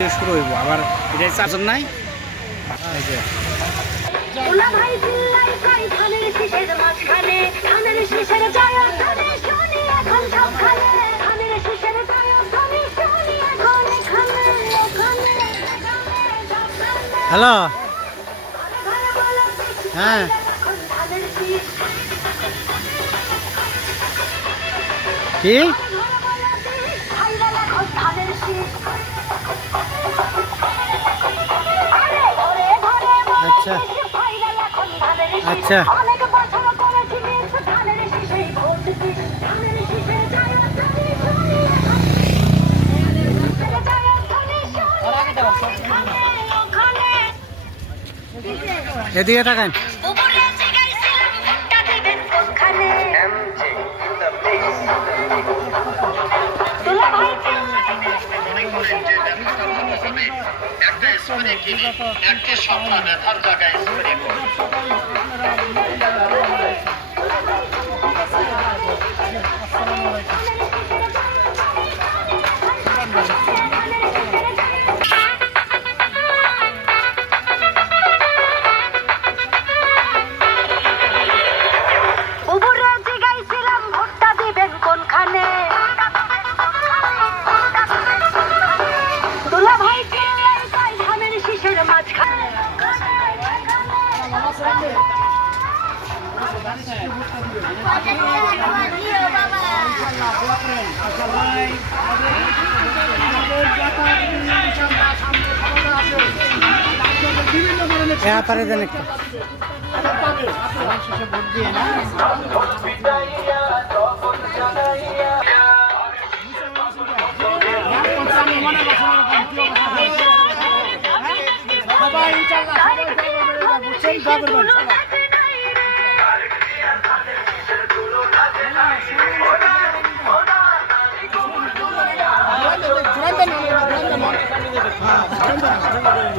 শুরু হইব আবার এটা চার্জার নাই এই যে ওলা ভাই চিল্লাই খাই ধানের শীষের মাঝখানে ধানের শীষের জয়ধ্বনি শুনি এখন সবখানে ধানের শীষের জয়ধ্বনি শুনি এখন এখানে ওখানে হ্যালো ঘরে বলো হ্যাঁ এখন ধানের শীষ কি ঘরে বলো ভাইরা এখন ধানের শীষ আরে ঘরে ঘরে আচ্ছা ভাইরা এখন ধানের শীষ আচ্ছা অনেক বছর করেছি মিস ধানের শীষেই ভোট দিস ধানের শীষের জয়ধ্বনি শুনি এখন জয়ধ্বনি শুনি ওখানে এদিকে তাকান উপরে জিগাইছিলাম ভোটটা দিবেন কোনখানে দুলা ভাই একটা স্প্রে কিনে একটা সপ্তাহ ব্যথার জায়গায় স্প্রে করো। উপরে জিগাইছিলাম ভোটটা দিবেন কোনখানে দুলা ভাই চিল্লাই কয় ধানের শীষের মাঝখানে হ্যাঁ পারে দেন একটা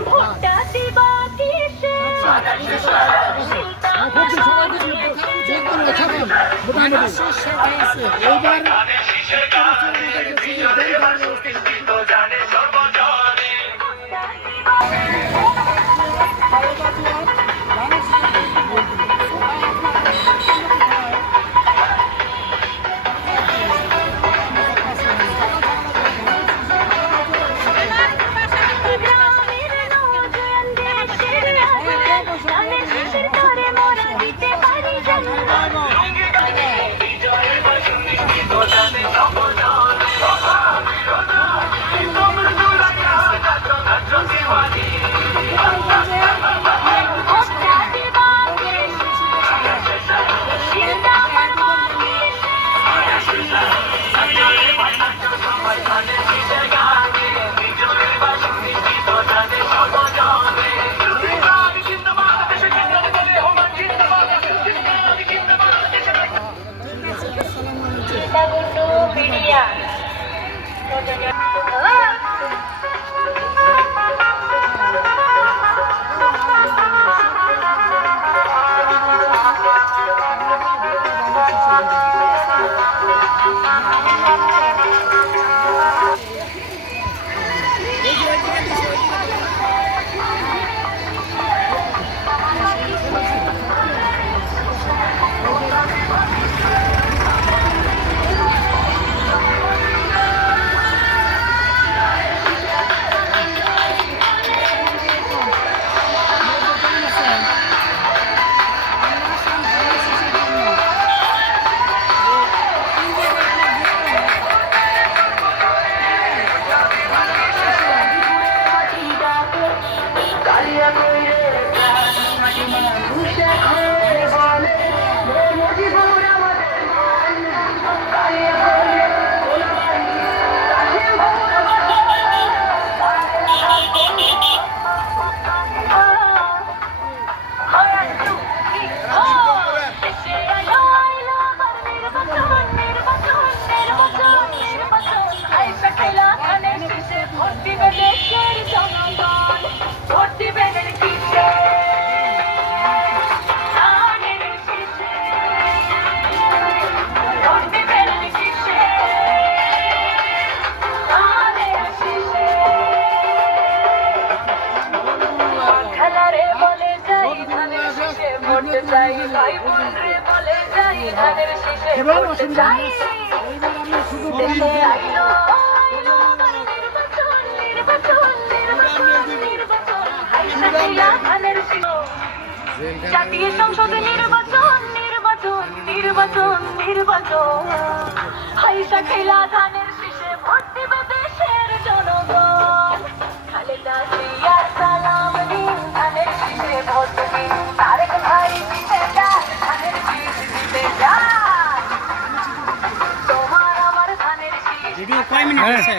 ভোটটা দিবা কিসে গ্রামের নৌজন দেশের রাজা ধানের শীষের তরে মোরা দিতে পারি জান যাই ভাই বোন রে বলে যাই ধানের শীষে ভোট চাই দেশে আইলো আবার নির্বাচন নির্বাচন নির্বাচন নির্বাচন হাইসা খেলা ধানের শীষ জাতীয় সংসদে নির্বাচন নির্বাচন নির্বাচন নির্বাচন হাইসা খেলা ধানের শীষে ভোট দিবে দেশের জনগণ খালেদা জিয়ার সালাম নিন ধানের শীষে ভোট দিন তারেক ভাই জিতে যান ধানের শীষ জিতে যান তোমার আমার ধানের শীষ ভিডিও কয় মিনিট আছে?